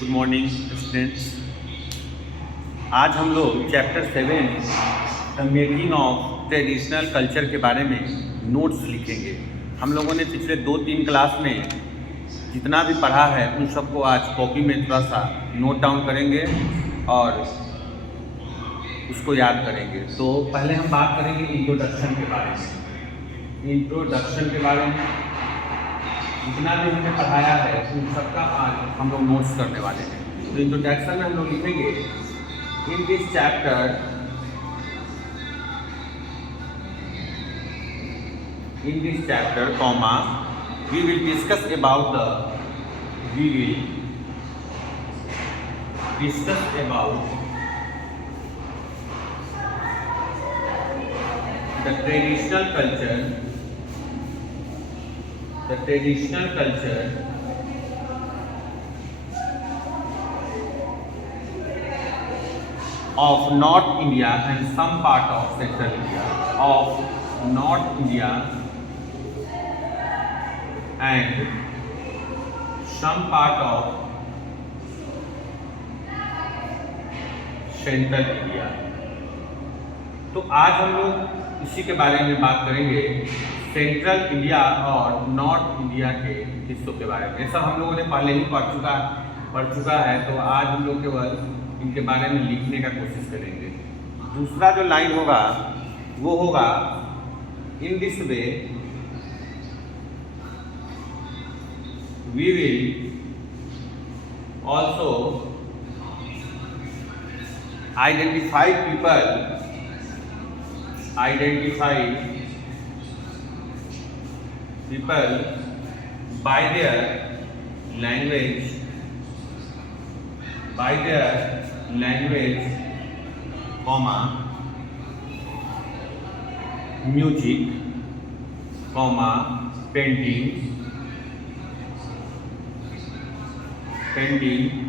Good morning students. आज हम लोग chapter 7 the making of traditional culture के बारे में नोट्स लिखेंगे। हम लोगों ने पिछले 2-3 क्लास में जितना भी पढ़ा है उन सबको आज कॉपी में थोड़ा सा नोट डाउन करेंगे और उसको याद करेंगे। तो पहले हम बात करेंगे इंट्रोडक्शन के बारे में। इंट्रोडक्शन के बारे में जितना भी हमने पढ़ाया है उन सबका आज हम लोग नोट्स करने वाले हैं। तो इंट्रोडक्शन में हम लोग लिखेंगे in this chapter comma we will discuss about the traditional culture of North India and some part of Central India, of North India and some part of Central India। तो आज हम लोग इसी के बारे में बात करेंगे, सेंट्रल इंडिया और नॉर्थ इंडिया के हिस्सों के बारे में। ये सब हम लोगों ने पहले ही पढ़ चुका है, तो आज हम लोग केवल इनके बारे में लिखने का कोशिश करेंगे। दूसरा जो लाइन होगा वो होगा in this way we will also identify people by their language, comma music, comma painting,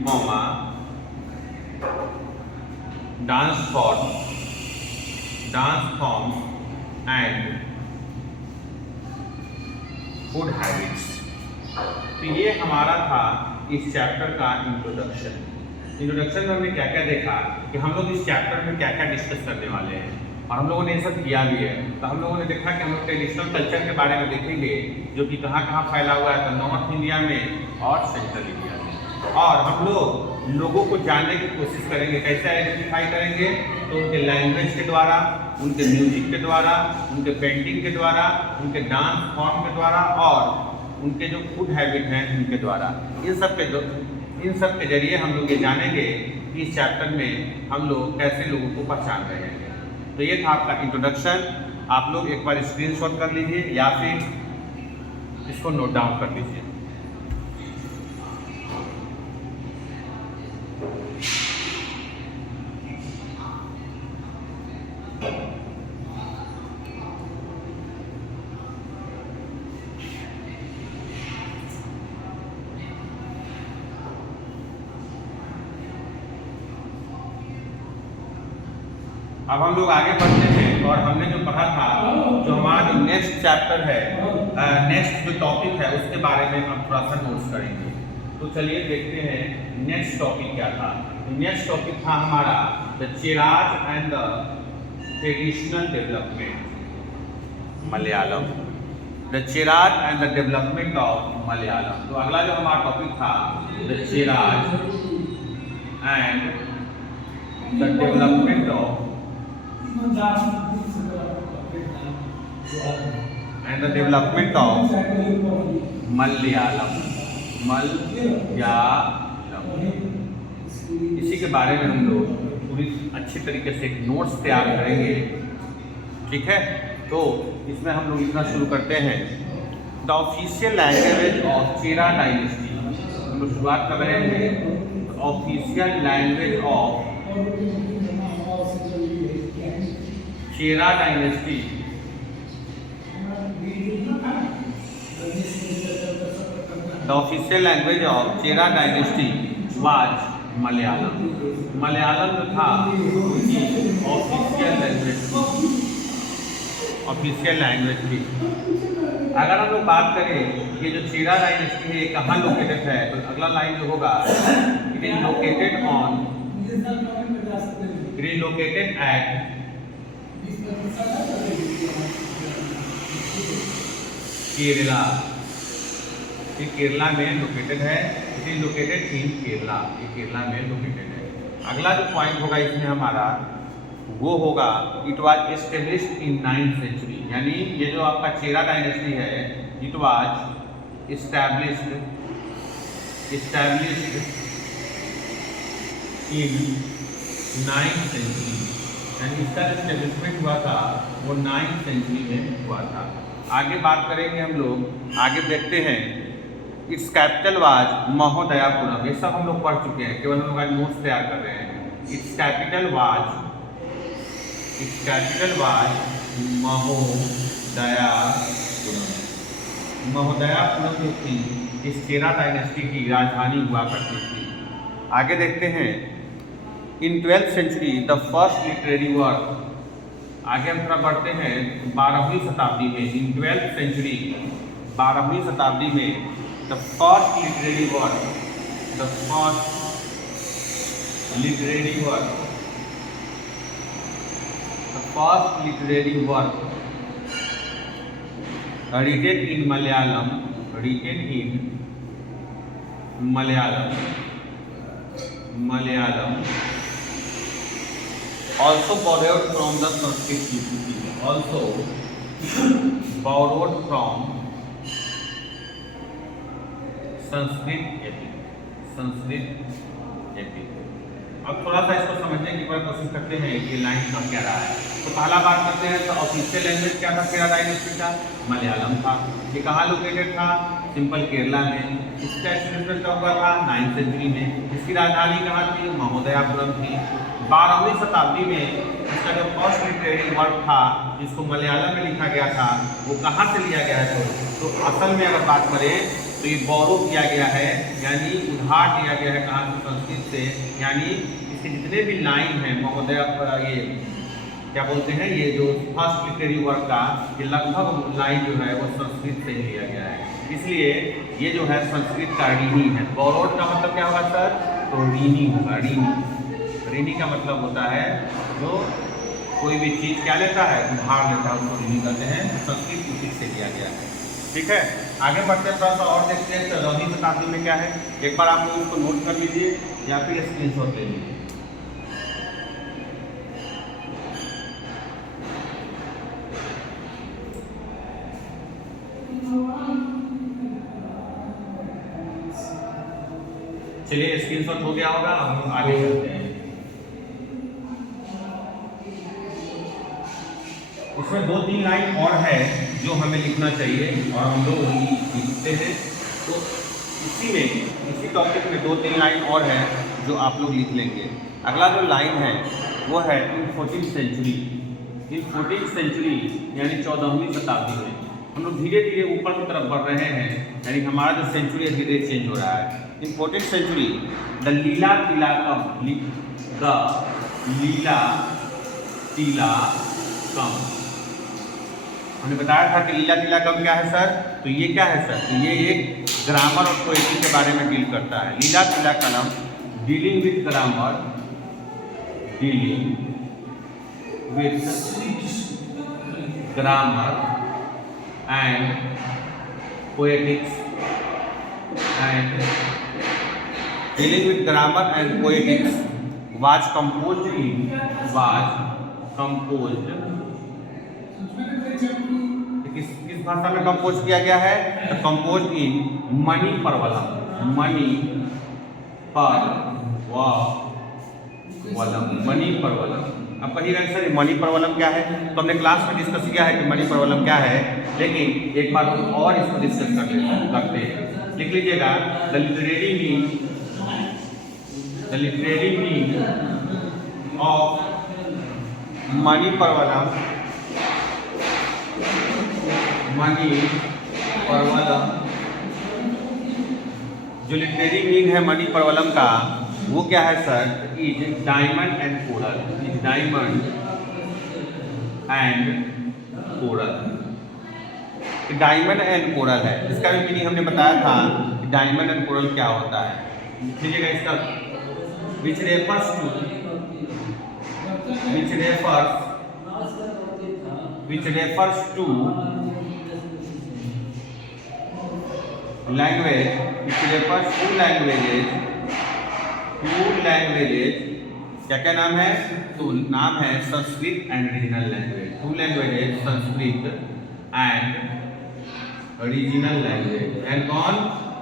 comma dance forms and food habits. तो ये हमारा था इस चैप्टर का इंट्रोडक्शन में हमने क्या क्या देखा कि हम लोग इस चैप्टर में क्या क्या डिस्कस करने वाले हैं, और हम लोगों ने ये सब किया भी है। तो हम लोगों ने देखा कि हम लोग ट्रेडिशनल कल्चर के बारे में देखेंगे जो कि कहाँ कहाँ फैला हुआ है, तो नॉर्थ इंडिया में और सेंट्रल इंडिया में। और हम लोगों को जानने की कोशिश करेंगे, कैसे आइडेंटिफाई करेंगे, तो उनके लैंग्वेज के द्वारा, उनके म्यूजिक के द्वारा, उनके पेंटिंग के द्वारा, उनके डांस फॉर्म के द्वारा और उनके जो फूड हैबिट हैं उनके द्वारा। इन सब के जरिए हम लोग ये जानेंगे कि इस चैप्टर में हम लोग कैसे लोगों को पहचान रहे हैं। तो ये था आपका इंट्रोडक्शन। आप लोग एक बार स्क्रीनशॉट कर लीजिए या फिर इसको नोट डाउन कर लीजिए। अब हम लोग आगे बढ़ते हैं और हमने जो पढ़ा था, जो हमारा जो नेक्स्ट चैप्टर है, नेक्स्ट जो टॉपिक है उसके बारे में हम थोड़ा सा नोट्स करेंगे। तो चलिए देखते हैं नेक्स्ट टॉपिक क्या था। नेक्स्ट टॉपिक था हमारा the Cheras and the traditional development Malayalam, the Cheras and the development of Malayalam. तो अगला जो हमारा टॉपिक था the Cheras and the development of Malayalam. इसी के बारे में हम लोग पूरी अच्छी तरीके से एक नोट्स तैयार करेंगे, ठीक है। तो इसमें हम लोग इतना शुरू करते हैं, the official language of Chera dynasty. हम लोग शुरुआत कर रहे हैं official language of Chera dynasty. The official language of Chera dynasty was Malayalam. Malayalam जो था उसकी ऑफिशियल लैंग्वेज थी। अगर हम लोग बात करें ये जो चेरा डायनेस्टी है ये कहाँ लोकेटेड है, तो अगला लाइन जो होगा it is located on, it is located at Kerala, ये केरला में लोकेटेड है, it is located in Kerala, ये केरला में लोकेटेड है। अगला जो पॉइंट होगा इसमें हमारा वो होगा it was established in 9th century, यानी ये जो आपका चेरा डायनेस्टी है it was established in 9th century, यानी इसका जो एस्टेब्लिशमेंट हुआ था वो 9th सेंचुरी में हुआ था। आगे बात करेंगे हम लोग, आगे देखते हैं इट्स कैपिटल वाज महोदयापुरम, ये सब हम लोग पढ़ चुके हैं, केवल हम लोग आज नोट्स तैयार कर रहे हैं। इट्स कैपिटल वाज महोदयापुरम, महोदयापुरम जो थी इस चेरा डायनेस्टी की राजधानी हुआ करती थी। आगे देखते हैं in 12th century the first literary work, आगे हम थोड़ा बढ़ते हैं 12वीं शताब्दी में, इन 12th सेंचुरी 12वीं शताब्दी में the first literary work, the first literary work, the first literary work written in Malayalam, written in Malayalam, also borrowed from the Sanskrit literature, also borrowed from Sanskrit epic. अब थोड़ा सा इसको समझने की कोशिश करते हैं कि लाइन का क्या रहा है। तो पहला बात करते हैं तो ऑफिशियल लैंग्वेज क्या था चेरा डायनेस्टी का, मलयालम था। ये कहाँ लोकेटेड था, सिंपल केरला में। इसका एस्टेब्लिशमेंट कब हुआ था, 9th सेंचुरी में। इसकी राजधानी कहाँ थी, महोदयापुरम थी। 12वीं शताब्दी में इसका जो फर्स्ट लिटरेरी वर्क था जिसको मलयालम में लिखा गया था वो कहाँ से लिया गया है, तो असल में अगर बात करें तो ये बोरो किया गया है, यानी उधार लिया गया है कहाँ से, संस्कृत से। यानी इसके जितने भी लाइन हैं महोदय, ये क्या बोलते हैं, ये जो फर्स्ट लिटरेरी वर्क का ये लगभग लाइन जो है वो संस्कृत से ही लिया गया है। इसलिए ये जो है संस्कृत का ऋणी है। बोरोड का मतलब क्या होगा सर, तो ऋणी होगा। ऋणी का मतलब होता है जो कोई भी चीज़ क्या लेता है, उधार लेता है, उसको ऋणी कहते हैं। संस्कृत उसी से लिया गया है। ठीक है, आगे बढ़ते हैं, थोड़ा सा और देखते हैं 14वीं शताब्दी में क्या है। एक बार आप लोग इसको नोट कर लीजिए या फिर स्क्रीनशॉट ले लीजिए। चलिए स्क्रीनशॉट हो गया होगा, हम आगे चलते हैं। इसमें 2-3 लाइन और है जो हमें लिखना चाहिए और हम लोग लिखते हैं। तो इसी टॉपिक में 2-3 लाइन और है जो आप लोग लिख लेंगे। अगला जो लाइन है वो है इन 14th सेंचुरी। इन 14th सेंचुरी यानी 14वीं शताब्दी में हम लोग धीरे धीरे ऊपर की तरफ बढ़ रहे हैं, यानी हमारा जो सेंचुरी है धीरे चेंज हो रहा है। इन 14th सेंचुरी द लीला तिलकम, हमने बताया था कि लीला तिलकम क्या है सर, तो ये क्या है सर, तो ये एक ग्रामर और पोएट्री के बारे में डील करता है। Lilatilakam dealing with grammar, and poetics dealing with grammar and poetics was composed किस भाषा में कंपोज किया गया है, कंपोज इन मणिपरवलम। अब कहिएगा सर मणिपरवलम क्या है, तो हमने क्लास में डिस्कस किया है कि मणिपरवलम क्या है, लेकिन एक बार हम और इसको डिस्कस करते हैं। लिख लीजिएगा द लिटरेरी मीन ऑफ मणिपरवलम जो लिटरेरी मीन है मणिपरवलम का वो क्या है sir, is diamond and coral. कि डायमंड एंड कोरल है। इसका भी मीनिंग हमने बताया था कि डायमंड एंड कोरल क्या होता है। लिख लीजिएगा इसका, which refers to languages क्या क्या नाम है? तो नाम है Sanskrit and regional language. Two languages, Sanskrit and regional language. And कौन?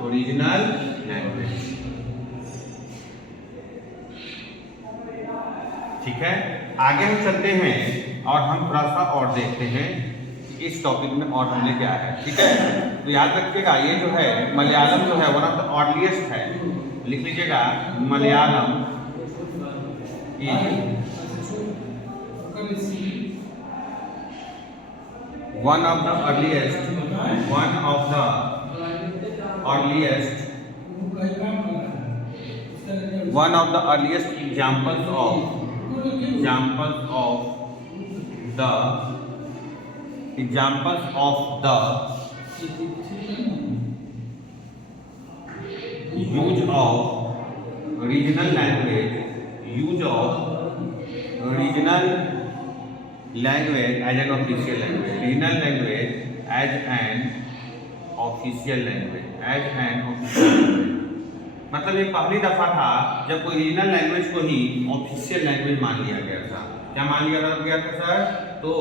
Original language. ठीक है, आगे हम चलते हैं और हम थोड़ा सा और देखते हैं कि इस टॉपिक में और हमने क्या है। ठीक है, तो याद रखिएगा ये जो है मलयालम जो है वन ऑफ द अर्लीस्ट है। लिख लीजिएगा, Malayalam is one of the earliest examples of the use of regional language as an official language, regional language as an official language, मतलब ये पहली दफा था जब कोई रीजनल लैंग्वेज को ही ऑफिशियल लैंग्वेज मान लिया गया था। क्या मान लिया गया था सर? तो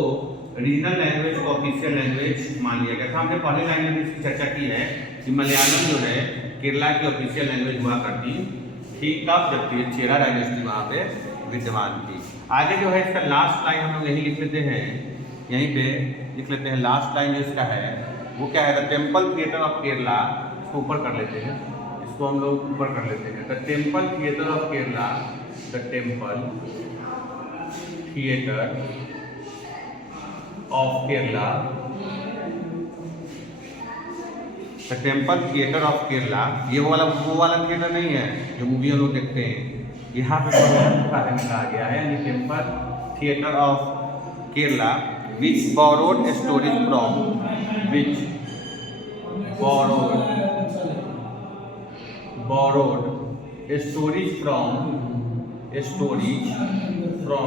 रीजनल लैंग्वेज को ऑफिशियल लैंग्वेज मान लिया गया था। हमने पहले लाइन में इसकी चर्चा की है कि मलयालम जो है केरला की ऑफिशियल लैंग्वेज हुआ करती थी तब जबकि चेरा डायनेस्टी वहाँ पे विद्यमान थी। आगे जो है इसका लास्ट लाइन हम लोग यहीं लिख लेते हैं, यहीं पे लिख लेते हैं। लास्ट लाइन जो इसका है वो क्या है? The temple theatre of Kerala. इसको ऊपर कर लेते हैं, इसको हम लोग ऊपर कर लेते हैं। The temple theatre of Kerala, the temple theatre of Kerala, the temple theatre of Kerala. ये वो वाला थिएटर नहीं है जो मूवी हम लोग देखते हैं। यहाँ पे बारे में कहा गया है, यानी temple theatre of Kerala which borrowed stories from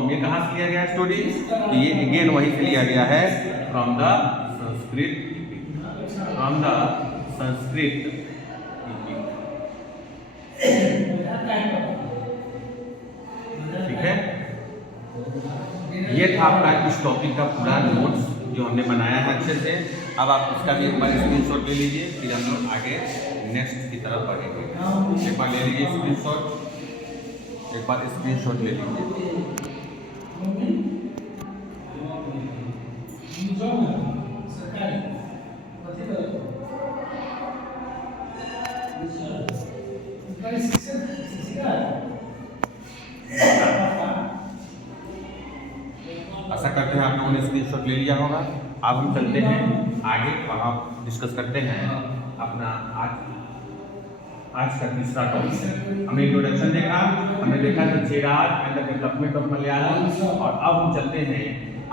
ये कहाँ से लिया गया स्टोरीज? ये अगेन वहीं से लिया गया है फ्रॉम द संस्कृत। ठीक है, ये था आपका इस टॉपिक का पूरा नोट्स जो हमने बनाया है अच्छे से। अब आप इसका भी एक बार स्क्रीनशॉट ले लीजिए, फिर हम लोग आगे नेक्स्ट की तरफ बढ़ेंगे। एक बार ले लीजिए स्क्रीनशॉट, ले लीजिए। आशा करते हैं आप लोगों ने स्क्रीनशॉट ले लिया होगा। अब हम चलते हैं आगे और आप डिस्कस करते हैं अपना आज का तीसरा टॉपिक। हमने इंट्रोडक्शन देखा, हमने देखा था Cheras and the development of Malayalam, और अब हम चलते हैं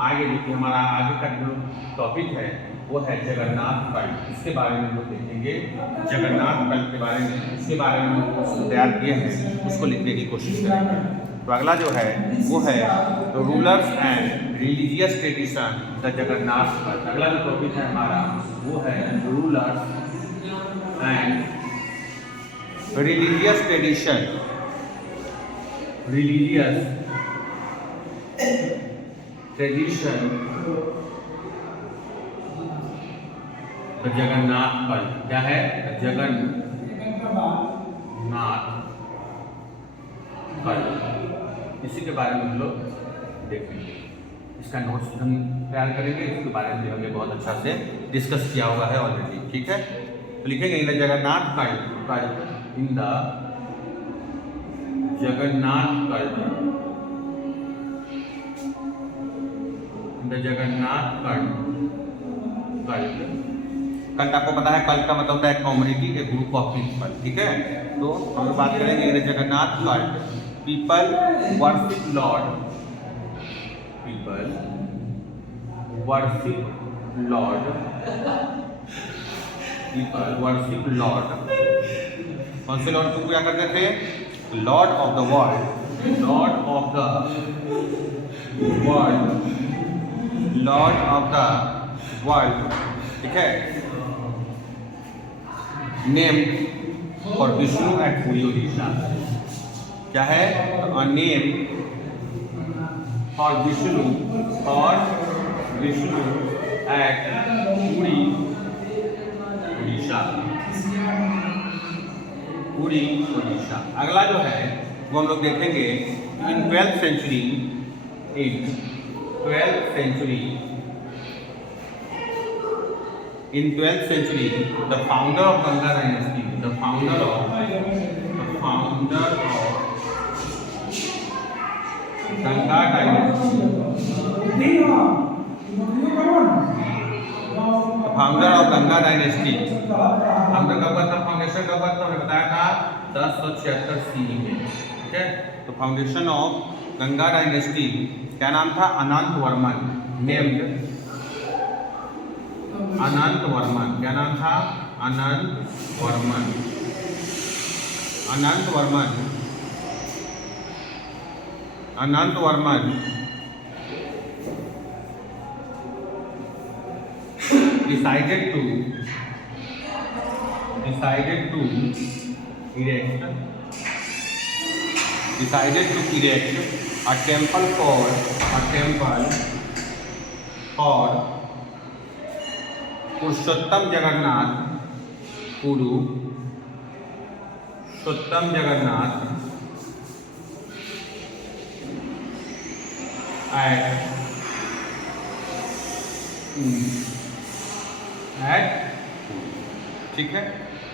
आगे। देखिए हमारा आगे का जो टॉपिक है वो है जगन्नाथ कल्ट। इसके बारे में हम लोग देखेंगे, जगन्नाथ कल्ट के बारे में, इसके बारे में हम तैयार किए हैं, उसको लिखने की कोशिश करेंगे। तो अगला जो है वो है rulers and religious tradition the Jagannath cult. अगला जो टॉपिक है हमारा वो है rulers and religious tradition the Jagannath cult. क्या है? जगन्नाथ कल्ट। इसी के बारे में हम लोग देखेंगे। इसका नोट्स हम तैयार करेंगे, इसके बारे में हमने बहुत अच्छा से डिस्कस किया हुआ है ऑलरेडी। ठीक है, तो लिखेंगे in the Jagannath cult, in the Jagannath cult, cult आपको पता है कल्ट का मतलब होता है community, a group of people. ठीक है, तो हम लोग बात करेंगे in the Jagannath cult people worship lord people worship lord. कौन से लॉर्ड को पूजा करते थे? Lord of the world, lord of the world, lord of the world, ठीक है, named for Vishnu at Puri Odisha. क्या है? Name for Vishnu at Puri Odisha, Puri Odisha. अगला जो है वो हम लोग देखेंगे in 12th century, in 12th century the founder of Ganga dynasty, the founder of Ganga dynasty, founder of Ganga dynasty, हमने कब था फाउंडेशन, कब था हमने बताया था 1076 CE में, ठीक है। तो फाउंडेशन ऑफ गंगा डायनेस्टी क्या नाम था? अनंत वर्मन, नेम्ड अनंत वर्मन। क्या नाम था? Anant Varman. Anant Varman decided to erect a temple for Purushottam Jagannath, Purushottam Jagannath at, ठीक है।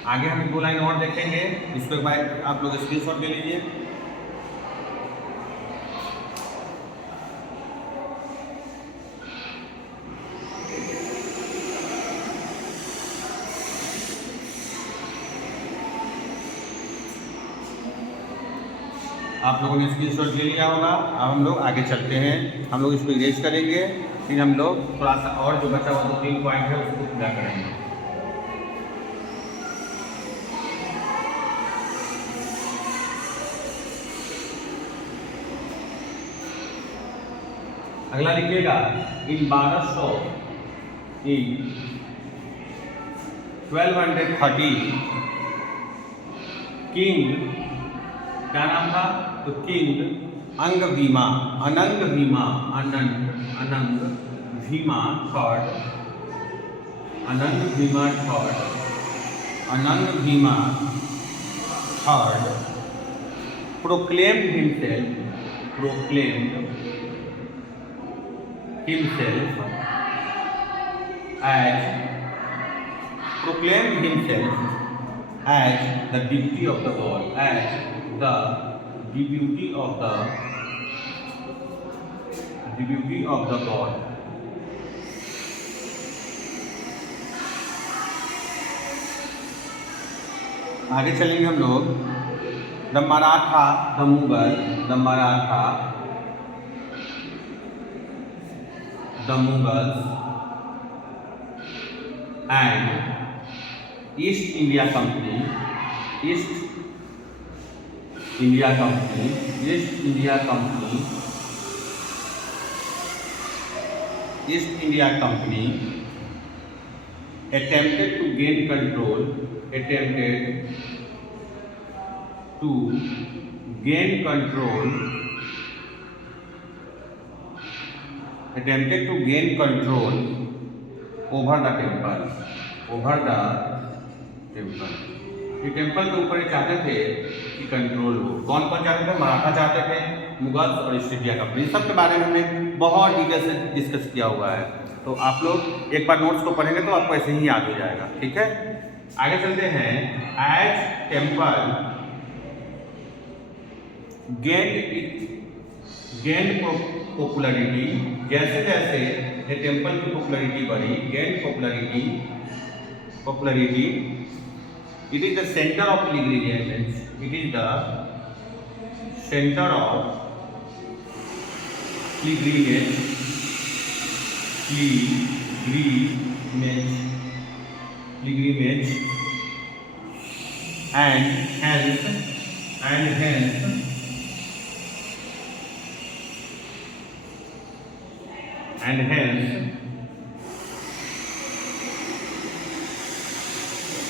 आगे हम 2 लाइन और देखेंगे, इस पर भाई आप लोग स्क्रीनशॉट ले लीजिए। आप लोगों ने स्क्रीनशॉट ले लिया होगा। अब हम लोग आगे चलते हैं, हम लोग इसको इरेज करेंगे, फिर हम लोग थोड़ा सा और जो बचा हुआ 2-3 पॉइंट है उसको पूरा करेंगे। अगला लिखिएगा इन 1230 किंग, क्या नाम था? तो किंग अनंग Bhima third proclaimed himself as the deputy of the god, आगे चलेंगे हम लोग। The Maratha, the Mughal, the Mughals and east India company attempted to gain control over the temple। ये टेम्पल के ऊपर ये चाहते थे कि कंट्रोल हो। कौन चाहते थे? मराठा चाहते थे, मुगल्स और ईस्ट इंडिया कंपनी। सब के बारे में हमने बहुत डिटेल से डिस्कस किया हुआ है, तो आप लोग एक बार नोट्स को पढ़ेंगे तो आपको ऐसे ही याद हो जाएगा, ठीक है। आगे चलते हैं। एज टेम्पल गेंड पॉपुलरिटी, जैसे जैसे ये टेम्पल की पॉपुलरिटी बढ़ी, gained popularity, it is the center of pilgrimage, pilgrimage and hence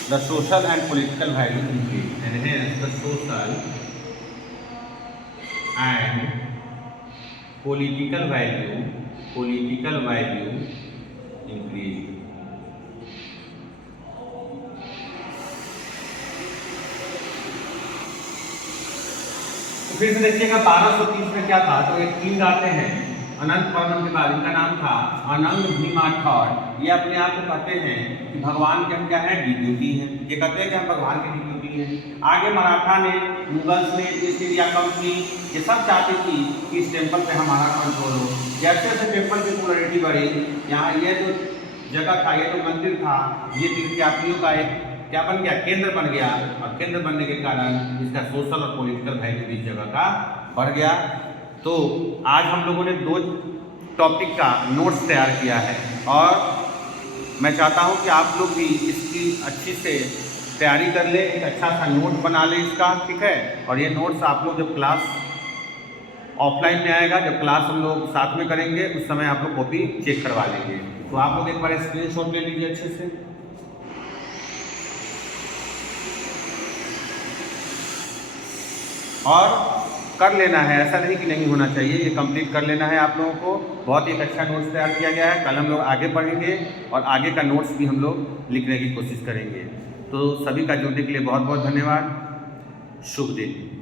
the social and political value increase, and hence the social and political value increased. तो फिर से देखिएगा 1230 में क्या था, तो एक कींग आते हैं अनंत वर्मन के बाद, इनका नाम था अनंग भीमा थर्ड। ये अपने आप को कहते हैं कि भगवान के हम क्या है, डिप्यूटी हैं। ये कहते हैं कि हम भगवान के डिप्यूटी हैं। आगे मराठा ने, मुगल्स ने, ईस्ट इंडिया कंपनी, ये सब चाहती थी कि इस टेम्पल पे हमारा कंट्रोल हो। जैसे जैसे टेम्पल की पॉपुलैरिटी बढ़ी, यहाँ ये जो जगह था, ये जो मंदिर था, ये तीर्थयात्रियों का एक क्या बन गया, केंद्र बन गया। और केंद्र बनने के कारण इसका सोशल और पॉलिटिकल वैल्यू इस जगह का बढ़ गया। तो आज हम लोगों ने 2 टॉपिक का नोट्स तैयार किया है, और मैं चाहता हूं कि आप लोग भी इसकी अच्छी से तैयारी कर ले, एक अच्छा सा नोट बना ले इसका, ठीक है। और ये नोट्स आप लोग जब क्लास ऑफलाइन में आएगा, जब क्लास हम लोग साथ में करेंगे, उस समय आप लोग कॉपी चेक करवा लेंगे। तो आप लोग एक बार स्क्रीनशॉट ले लीजिए अच्छे से। और कर लेना है, ऐसा नहीं कि नहीं होना चाहिए, ये कंप्लीट कर लेना है आप लोगों को। बहुत ही अच्छा नोट्स तैयार किया गया है। कल हम लोग आगे पढ़ेंगे और आगे का नोट्स भी हम लोग लिखने की कोशिश करेंगे। तो सभी का जुड़ने के लिए बहुत बहुत धन्यवाद। शुभ दिन।